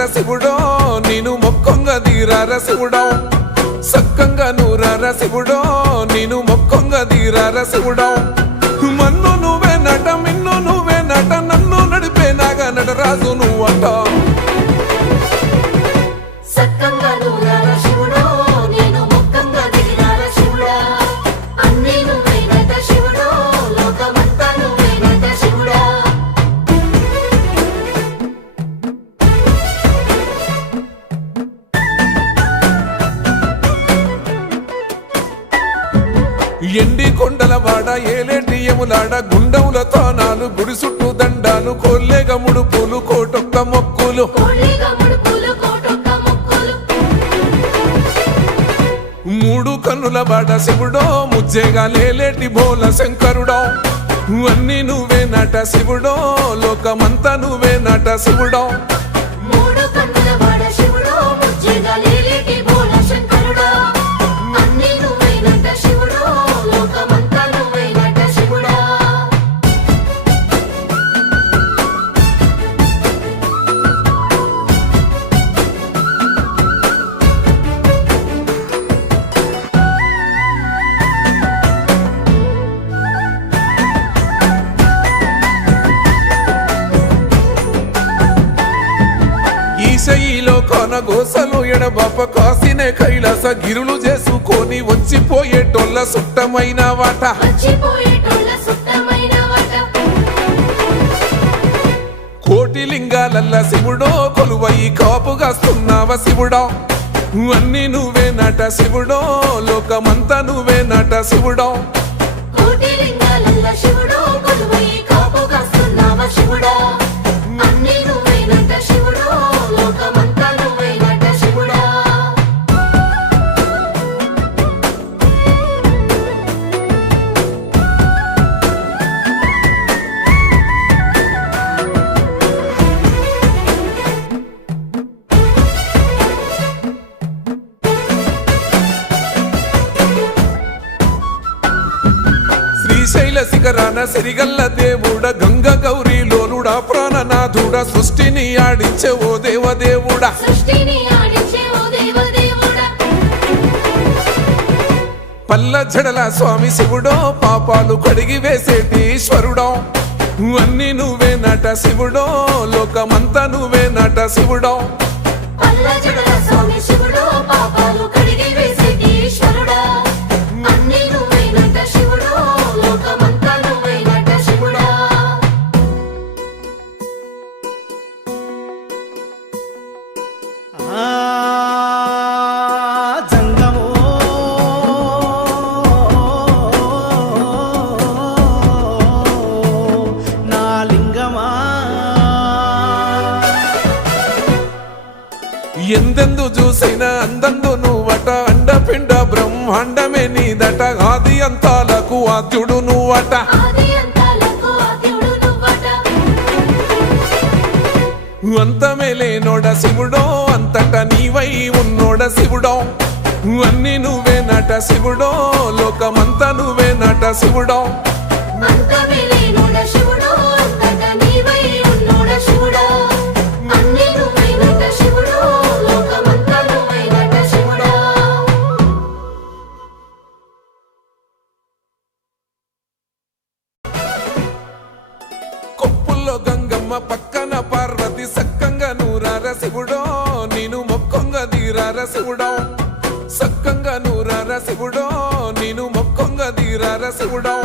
నూరార శివుడో నేను మొక్కొంగ దీరార శివుడో సక్కంగా నూరార శివుడో నేను మొక్కొంగ దీరార శివుడో మన్ను నువ్వే నట మిన్ను నువ్వే నట నన్ను నడిపే నాగా నటరాజు నువ్వట ఎండి కొండల వాడ ఏలేటి యములాడ గుండముల తానాలు గుడి చుట్టూ దండాలు కోల్లేగ ముడుపులు కోటొక్క మొక్కులు మూడు కన్నుల వాడ శివుడో ముజ్జేగా లేలేటి బోల శంకరుడో అన్ని నువ్వే నట శివుడో లోకమంతా నువ్వే నట శివుడో ఈశయిలో కొనగోసలు ఎడబాప కాసినే కైలాస గిరులు చేసుకొని వచ్చిపోయేటోళ్ళ సుట్టమైన వాట కోటి లింగాలల్ల శివుడో కొలువై కాపుగాస్తున్నావ శివుడో అన్ని నువ్వే నట శివుడో లోకమంతా నువ్వే నట శివుడో శ్రీశైల శిఖరాన సిరిగల్ల దేవుడ గంగ గౌరీ లోలుడా ప్రాణనాథుడ సృష్టిని ఆడించే ఓ దేవదేవుడా పల్ల జడల స్వామి శివుడో పాపాలు కడిగి వేసేటి ఈశ్వరుడో అన్ని నువ్వే నట శివుడో లోకమంతా నువ్వే నట శివుడో ఎందెందు చూసిన అందందు నువ్వట అండపిండ బ్రహ్మాండమే నీదట ఆది అంతాలకు ఆద్యుడు నువ్వట అంతమే లేనోడ శివుడో అంతట నీవై ఉన్నోడ శివుడో అన్ని నువ్వే నట శివుడో లోకమంతా నువ్వే నట శివుడో కొప్పుల్లో గంగమ్మ పక్కన పార్వతి సక్కంగా నూరార శివుడో నేను మొక్కొంగ దీరార శివుడో సక్కంగా నూరార శివుడో నేను మొక్కొంగ దీరార శివుడో